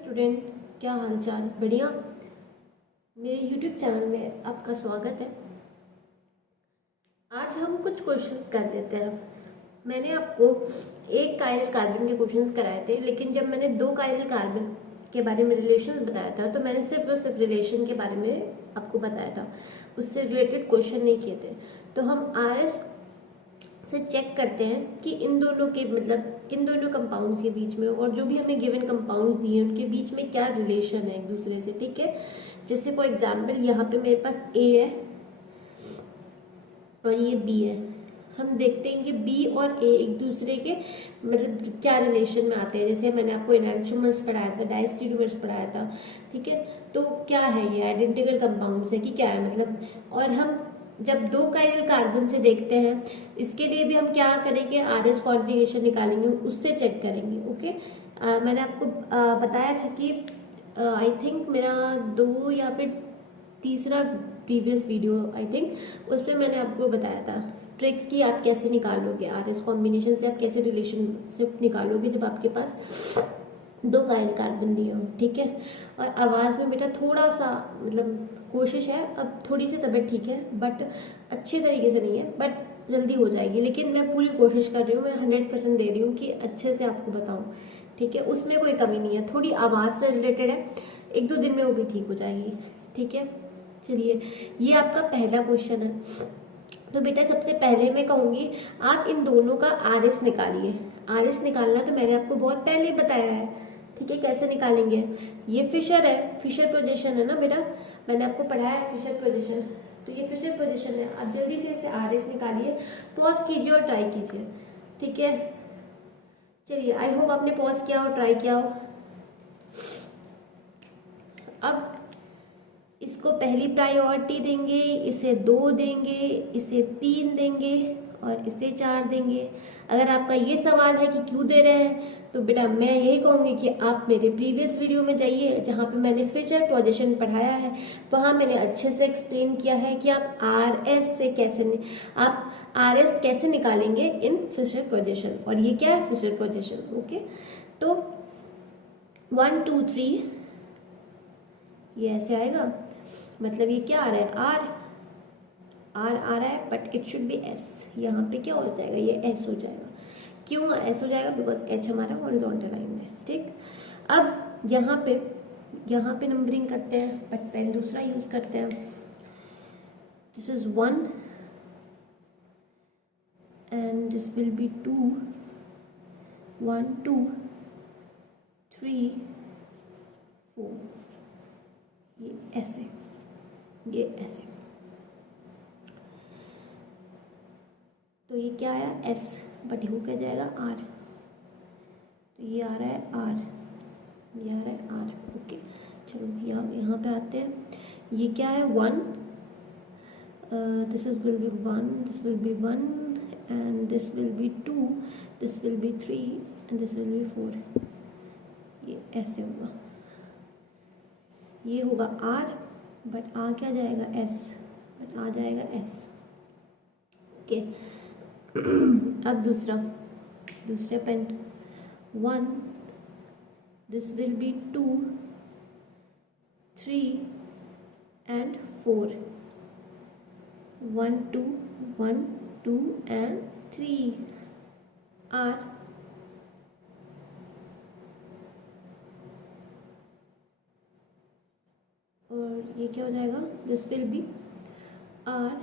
Student, क्या हालचाल? बढ़िया। मेरे यूट्यूब चैनल में आपका स्वागत है। आज हम कुछ क्वेश्चंस कर लेते हैं। मैंने आपको एक कायरल कार्बन के क्वेश्चंस कराए थे, लेकिन जब मैंने दो कायरल कार्बन के बारे में रिलेशन बताया था तो मैंने सिर्फ और सिर्फ रिलेशन के बारे में आपको बताया था, उससे रिलेटेड क्वेश्चन नहीं किए थे। तो हम RS से चेक करते हैं कि इन दोनों के इन दोनों कंपाउंड्स के बीच में और जो भी हमें गिवन कंपाउंड्स दिए उनके बीच में क्या रिलेशन है एक दूसरे से। ठीक है, जैसे फॉर एग्जांपल यहाँ पे मेरे पास A है और ये B है। हम देखते हैं कि B और A एक दूसरे के क्या रिलेशन में आते हैं। जैसे मैंने आपको एनांटियोमर्स पढ़ाया था, डायस्टेरियोमर्स पढ़ाया था। ठीक है, तो क्या है ये आइडेंटिकल कंपाउंड्स है कि क्या है और हम जब दो कायरल कार्बन से देखते हैं, इसके लिए भी हम क्या करेंगे, RS कॉन्फ़िगरेशन निकालेंगे, उससे चेक करेंगे। ओके, मैंने आपको बताया था कि आई थिंक मेरा 2 या फिर तीसरा प्रीवियस वीडियो आई थिंक, उसमें मैंने आपको बताया था ट्रिक्स की आप कैसे निकालोगे RS कॉम्बिनेशन से, आप कैसे रिलेशनशिप निकालोगे जब आपके पास दो कायरल कार्बन दिए हो। ठीक है, और आवाज़ में बेटा थोड़ा सा कोशिश है, अब थोड़ी सी तबीयत ठीक है बट अच्छे तरीके से नहीं है, बट जल्दी हो जाएगी। लेकिन मैं पूरी कोशिश कर रही हूँ, मैं 100% दे रही हूँ कि अच्छे से आपको बताऊँ। ठीक है, उसमें कोई कमी नहीं है, थोड़ी आवाज़ से रिलेटेड है, 1-2 दिन में वो भी ठीक हो जाएगी। ठीक है, चलिए ये आपका पहला क्वेश्चन है। तो बेटा सबसे पहले मैं कहूँगी आप इन दोनों का RS निकालिए। RS निकालना तो मैंने आपको बहुत पहले बताया है। ठीक है, कैसे निकालेंगे, ये फिशर है, फिशर प्रोजेक्शन है ना बेटा, मैंने आपको पढ़ाया है फिशर प्रोजेक्शन। तो ये फिशर प्रोजेक्शन है, आप जल्दी से इससे RS निकालिए, पॉज कीजिए और ट्राई कीजिए। ठीक है, चलिए आई होप आपने पॉज किया और ट्राई किया हो। अब इसको पहली प्रायोरिटी देंगे, इसे 2 देंगे, इसे 3 देंगे और इसे 4 देंगे। अगर आपका ये सवाल है कि क्यों दे रहे हैं, तो बेटा मैं यही कहूँगी कि आप मेरे प्रीवियस वीडियो में जाइए जहाँ पे मैंने फिशर प्रोजेक्शन पढ़ाया है। वहाँ मैंने अच्छे से एक्सप्लेन किया है कि आप RS कैसे निकालेंगे इन फिशर प्रोजेक्शन, और ये क्या है फिशर प्रोजेक्शन। ओके, तो 1 2 3 ये ऐसे आएगा, मतलब ये क्या आ रहा है, R आ रहा है but it should be S। यहाँ पे क्या हो जाएगा, ये S हो जाएगा। क्यों S हो जाएगा, बिकॉज H हमारा हॉरिजॉन्टल लाइन में। ठीक, अब यहाँ पे नंबरिंग करते हैं, बट पेन दूसरा यूज करते हैं। This is 1 and this will be 2, 1 2 3 4, ये ऐसे, ये ऐसे। तो ये क्या आया S, बट ये क्या जाएगा R। तो ये आ रहा है R, ये आ रहा है R। ओके, चलो यहाँ पे आते हैं। ये क्या है 1, this is will be 1, this will B 1 and this will be 2, this will B 3 and this will B 4। ये ऐसे होगा, ये होगा R बट आ क्या जाएगा S, बट आ जाएगा S। ओके, अब दूसरे pen 1, this will be 2 3 and 4, 1 2 1 2 and 3 R। और ये क्या हो जाएगा, this will be R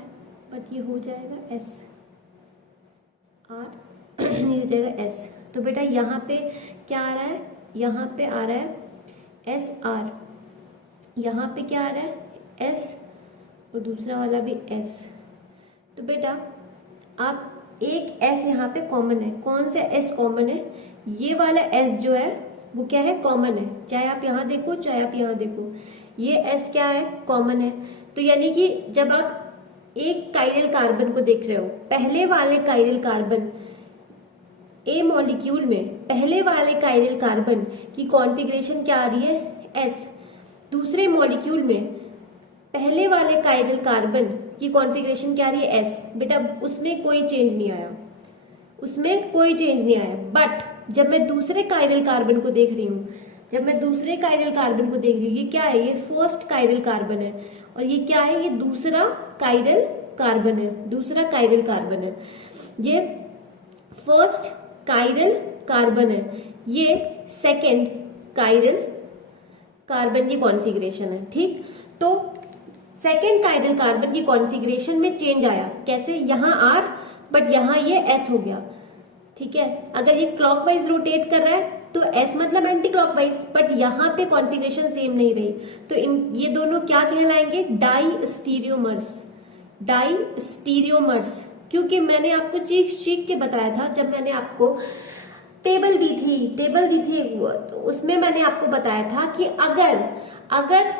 but ये हो जाएगा S, R ये हो जाएगा S। तो बेटा यहाँ पे क्या आ रहा है, यहाँ पे आ रहा है SR, यहाँ पे क्या आ रहा है S और दूसरा वाला भी S। तो बेटा आप एक S यहाँ पे कॉमन है, कौन सा S कॉमन है, ये वाला S जो है वो क्या है, कॉमन है। चाहे आप यहाँ देखो चाहे आप यहाँ देखो, ये S क्या है, कॉमन है। तो यानी कि जब आप एक कायरल कार्बन को देख रहे हो, पहले वाले कायरल कार्बन A मॉलिक्यूल में पहले वाले कायरल कार्बन की कॉन्फ़िगरेशन क्या आ रही है, S। दूसरे मॉलिक्यूल में पहले वाले कायरल कार्बन की कॉन्फ़िगरेशन क्या आ रही है, S। बेटा उसमें कोई चेंज नहीं आया, उसमें कोई चेंज नहीं आया। बट जब मैं दूसरे कायरल कार्बन को देख रही हूँ, जब मैं दूसरे कायरल कार्बन को देख रही हूँ, ये क्या है, ये फर्स्ट कायरल कार्बन है, और ये क्या है, ये दूसरा कायरल कार्बन है, दूसरा कायरल कार्बन है, ये फर्स्ट कायरल कार्बन है, ये सेकेंड कायरल कार्बन की कॉन्फ़िगरेशन है। ठीक, तो सेकेंड कायरल कार्बन की कॉन्फ़िगरेशन में चेंज आया, कैसे, यहाँ R बट यहाँ ये S हो गया। ठीक है, अगर ये क्लॉकवाइज रोटेट कर रहा है तो S मतलब एंटी क्लॉकवाइज, बट यहाँ पे कॉन्फ़िगरेशन सेम नहीं रही, तो ये दोनों क्या कहलाएंगे, डाई स्टीरियोमर्स, डाई स्टीरियोमर्स। क्योंकि मैंने आपको चीख के बताया था, जब मैंने आपको टेबल दी थी तो उसमें मैंने आपको बताया था कि अगर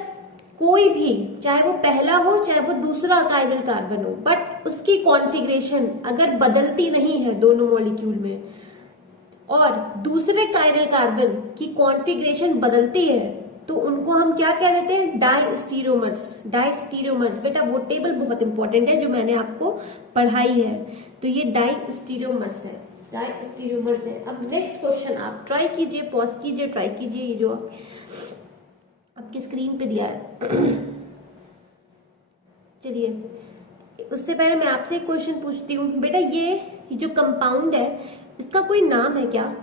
कोई भी, चाहे वो पहला हो चाहे वो दूसरा कायरल कार्बन हो, बट उसकी कॉन्फ़िगरेशन अगर बदलती नहीं है दोनों मॉलिक्यूल में, और दूसरे कायरल कार्बन की कॉन्फ़िगरेशन बदलती है, तो उनको हम क्या कह देते हैं, डायस्टीरियोमर्स, डायस्टीरियोमर्स। बेटा वो टेबल बहुत इंपॉर्टेंट है जो मैंने आपको पढ़ाई है, तो ये डायस्टीरियोमर्स है, डायस्टीरियोमर्स है। अब नेक्स्ट क्वेश्चन आप ट्राई कीजिए, पॉज कीजिए, ट्राई कीजिए, ये जो आपकी स्क्रीन पे दिया है। चलिए, उससे पहले मैं आपसे एक क्वेश्चन पूछती हूँ, बेटा ये जो कंपाउंड है इसका कोई नाम है क्या,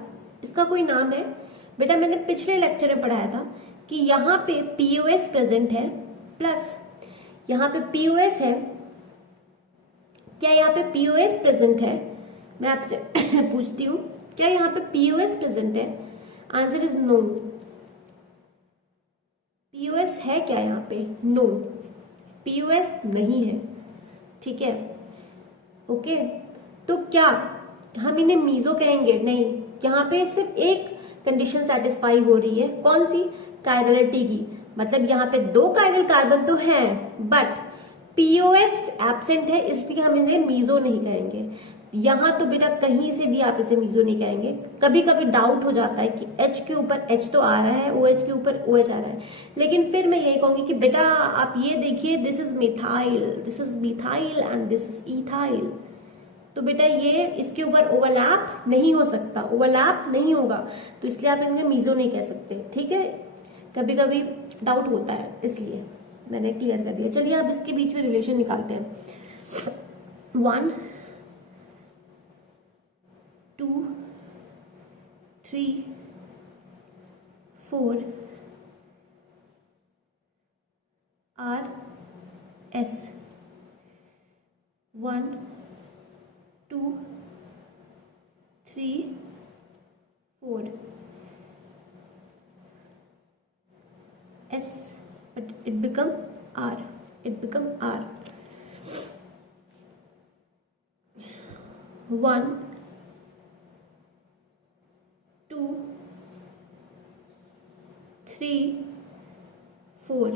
इसका कोई नाम है? बेटा मैंने पिछले लेक्चर में पढ़ाया था कि यहाँ पे POS प्रेजेंट है, प्लस यहाँ पे POS है, क्या यहाँ पे POS प्रेजेंट है? मैं आपसे पूछती हूँ, क्या यहाँ पे POS प्रेजेंट है? Answer is no. POS है क्या यहाँ पे? नो, POS नहीं है। ठीक है, ओके, तो क्या हम इन्हें मीजो कहेंगे? नहीं, यहाँ पे सिर्फ एक कंडीशन सेटिस्फाई हो रही है, कौन सी? कायरलिटी की, मतलब यहाँ पे दो कायरल कार्बन तो हैं बट POS एब्सेंट है, इसलिए हम इन्हें मीजो नहीं कहेंगे। यहाँ तो बेटा कहीं से भी आप इसे मीजो नहीं कहेंगे। कभी कभी डाउट हो जाता है कि H के ऊपर H तो आ रहा है, OH के ऊपर OH आ रहा है, लेकिन फिर मैं यही कहूंगी कि बेटा आप ये देखिए, this is methyl and this is ethyl, तो बेटा ये इसके ऊपर ओवरलैप नहीं हो सकता, ओवरलैप नहीं होगा, तो इसलिए आप इनमें मीजो नहीं कह सकते। ठीक है, कभी कभी डाउट होता है, इसलिए मैंने क्लियर कर दिया। चलिए अब इसके बीच में रिलेशन निकालते हैं। 1 2 3 4 RS 1 2 3 4 S, but it become R, it become R। 1 2 3 4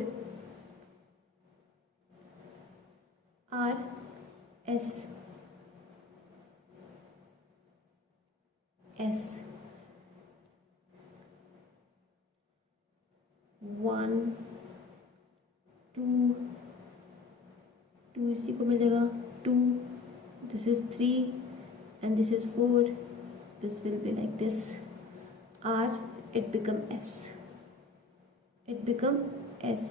R S S 1 2 2 इसी को मिलेगा 2, this is 3 and this is 4, this will be like this, R, it become S, it become S।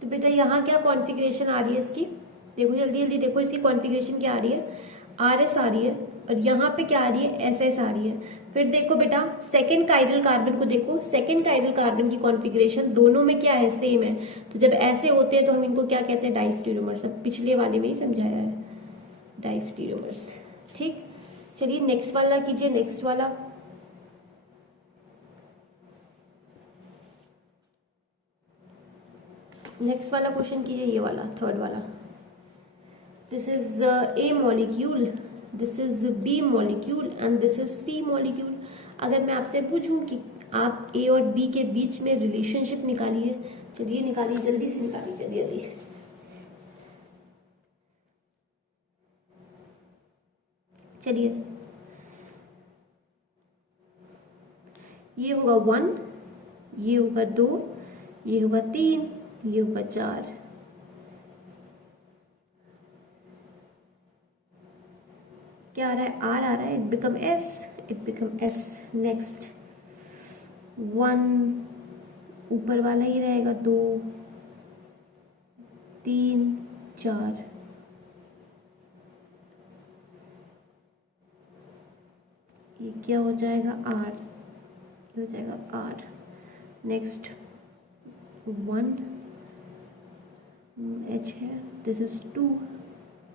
तो बेटा यहाँ क्या कॉन्फ़िगरेशन आ रही है इसकी, देखो जल्दी जल्दी देखो, इसकी कॉन्फ़िगरेशन क्या आ रही है, RS आ रही है, और यहाँ पे क्या आ रही है, SS आ रही है। फिर देखो बेटा सेकेंड कायरल कार्बन को देखो, सेकेंड कायरल कार्बन की कॉन्फ़िगरेशन दोनों में क्या है, सेम है, तो जब ऐसे होते हैं तो हम इनको क्या कहते हैं, डायस्टीरियोमर्स। पिछले वाले में ही समझाया है, डायस्टीरियोमर्स। ठीक, चलिए नेक्स्ट वाला कीजिए, नेक्स्ट वाला। नेक्स्ट वाला क्वेश्चन कीजिए, ये वाला थर्ड वाला। This is A molecule, this is B molecule and this is C molecule. अगर मैं आपसे पूछूं कि आप A और B के बीच में रिलेशनशिप निकालिए, चलिए निकालिए, जल्दी से निकालिए, जल्दी जल्दी। चलिए, ये होगा 1, ये होगा 2, ये होगा 3, ये होगा 4। क्या आ रहा है, आर आ रहा है, it become S, it become S. Next 1 ऊपर वाला ही रहेगा, 2 3 4, ये क्या हो जाएगा, आर, ये हो जाएगा आर। नेक्स्ट 1 एच है, this is 2,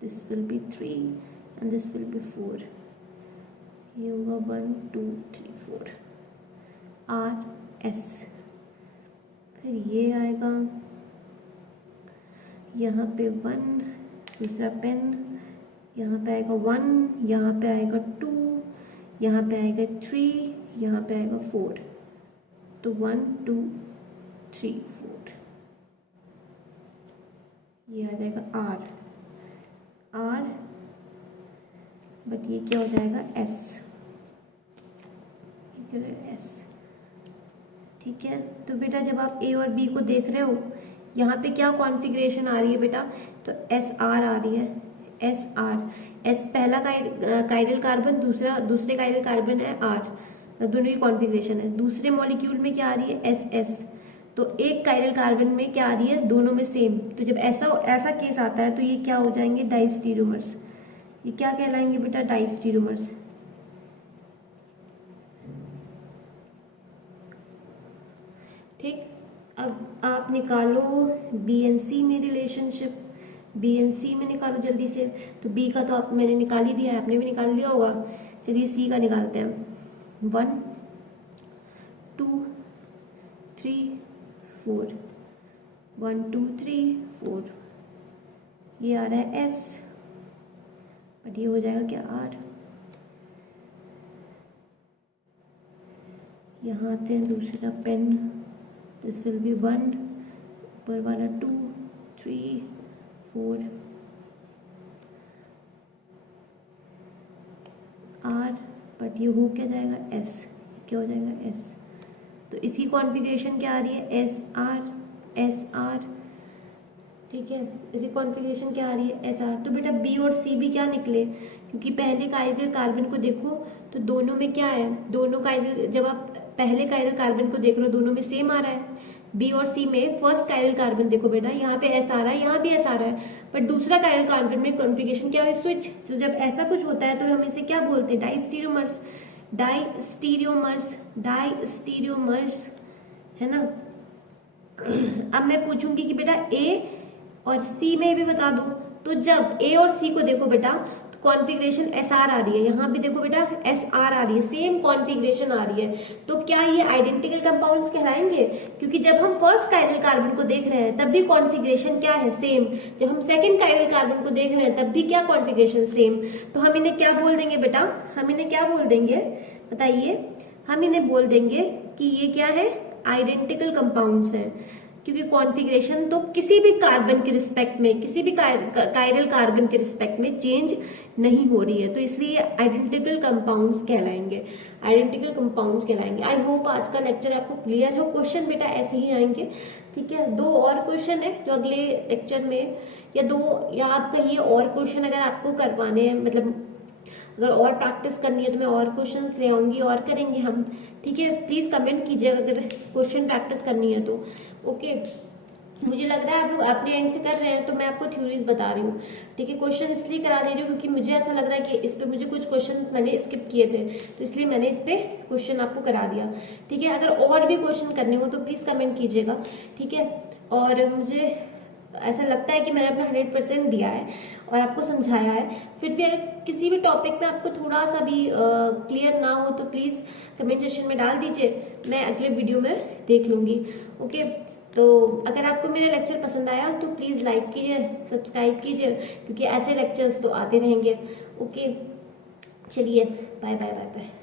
this will B 3 and this will B 4, ये होगा 1 2 3 4, आर एस। फिर ये आएगा यहाँ पे 1, दूसरा पेन, यहाँ पे आएगा 1, यहाँ पे आएगा 2, यहाँ पे आएगा 3, यहाँ पे आएगा 4, तो 1 2 3 4, ये आ जाएगा आर, आर, बट ये क्या हो जाएगा, एस, ये क्या हो जाएगा, एस। ठीक है, तो बेटा जब आप ए और बी को देख रहे हो, यहाँ पे क्या कॉन्फ़िगरेशन आ रही है बेटा, तो एस आर आ रही है, एस आर, एस पहला कायरल कार्बन, दूसरे कायरल कार्बन है आर, दोनों की कॉन्फ़िगरेशन है। दूसरे मॉलिक्यूल में क्या आ रही है, एस एस, तो एक कायरल कार्बन में क्या आ रही है, दोनों में सेम। तो जब ऐसा केस आता है तो ये क्या हो जाएंगे, डाइस्टीरियोमर्स। ये क्या कहलाएंगे बेटा, डाइस्टीरियोमर्स। ठीक, अब आप निकालो बी एन सी में रिलेशनशिप, बी एन सी में निकालो जल्दी से। तो बी का तो मैंने निकाल ही दिया है, आपने भी निकाल लिया होगा। चलिए सी का निकालते हैं। 1 2 3 4, 1 2 3 4, ये आ रहा है एस, बट ये हो जाएगा क्या, आर। यहाँ आते हैं दूसरा पेन, दिस विल बी 1, ऊपर वाला 2 3 4, आर, बट ये हो क्या जाएगा, एस, क्या हो जाएगा, एस। तो इसकी कॉन्फ़िगरेशन क्या आ रही है, एस आर, एस आर। ठीक है, इसकी कॉन्फ़िगरेशन क्या आ रही है, एस आर। तो बेटा बी और सी भी क्या निकले, क्योंकि पहले कायरल कार्बन को देखो तो दोनों में क्या है, दोनों कायरल, जब आप पहले कायरल कार्बन को देख रहे हो दोनों में सेम आ रहा है। बी और सी में फर्स्ट कायरल कार्बन देखो बेटा, यहाँ पे एस आ रहा है, यहाँ भी एस आ रहा है, बट दूसरा कायरल कार्बन में कॉन्फ़िगरेशन क्या है, स्विच। तो जब ऐसा कुछ होता है तो हम इसे क्या बोलते हैं, डाइस्टीरियोमर्स, डाइस्टीरियोमर्स, डाइस्टीरियोमर्स, है ना। अब मैं पूछूंगी कि बेटा ए और सी में भी बता दो। तो जब ए और सी को देखो बेटा तो कॉन्फ़िगरेशन एस आर आ रही है, यहाँ भी देखो बेटा एस आर आ रही है, सेम कॉन्फ़िगरेशन आ रही है। तो क्या ये आइडेंटिकल कंपाउंड्स कहलाएंगे, क्योंकि जब हम फर्स्ट कायरल कार्बन को देख रहे हैं तब भी कॉन्फ़िगरेशन क्या है, सेम। जब हम सेकंड कायरल कार्बन को देख रहे हैं तब भी क्या कॉन्फ़िगरेशन, सेम। तो हम इन्हें क्या बोल देंगे बेटा, हम इन्हें क्या बोल देंगे बताइए, हम इन्हें बोल देंगे कि ये क्या है, आइडेंटिकल कंपाउंड्स हैं, क्योंकि कॉन्फ़िगरेशन तो किसी भी कार्बन के रिस्पेक्ट में, किसी भी कायरल कार्बन के रिस्पेक्ट में चेंज नहीं हो रही है, तो इसलिए आइडेंटिकल कंपाउंड्स कहलाएंगे, आइडेंटिकल कंपाउंड्स कहलाएंगे। आई होप आज का लेक्चर आपको क्लियर हो। क्वेश्चन बेटा ऐसे ही आएंगे, ठीक है। 2 और क्वेश्चन है जो अगले लेक्चर में, या आप कहिए और क्वेश्चन अगर आपको करवाने हैं, मतलब अगर और प्रैक्टिस करनी है तो मैं और क्वेश्चंस ले आऊंगी और करेंगे हम, ठीक है। प्लीज कमेंट कीजिएगा अगर क्वेश्चन प्रैक्टिस करनी है तो, ओके। मुझे लग रहा है आप लोग अपने एंड से कर रहे हैं तो मैं आपको थ्योरीज बता रही हूँ, ठीक है। क्वेश्चन इसलिए करा दे रही हूँ क्योंकि मुझे ऐसा लग रहा है कि इस पे मुझे कुछ क्वेश्चन मैंने स्किप किए थे, तो इसलिए मैंने इस पे क्वेश्चन आपको करा दिया, ठीक है। अगर और भी क्वेश्चन करने हो तो प्लीज कमेंट कीजिएगा, ठीक है। और मुझे ऐसा लगता है कि मैंने अपना 100% दिया है और आपको समझाया है। फिर भी अगर किसी भी टॉपिक में आपको थोड़ा सा भी क्लियर ना हो तो प्लीज कमेंट सेक्शन में डाल दीजिए, मैं अगले वीडियो में देख लूंगी, ओके। तो अगर आपको मेरा लेक्चर पसंद आया तो प्लीज लाइक कीजिए, सब्सक्राइब कीजिए, क्योंकि ऐसे लेक्चर्स तो आते रहेंगे, ओके। चलिए बाय बाय बाय बाय।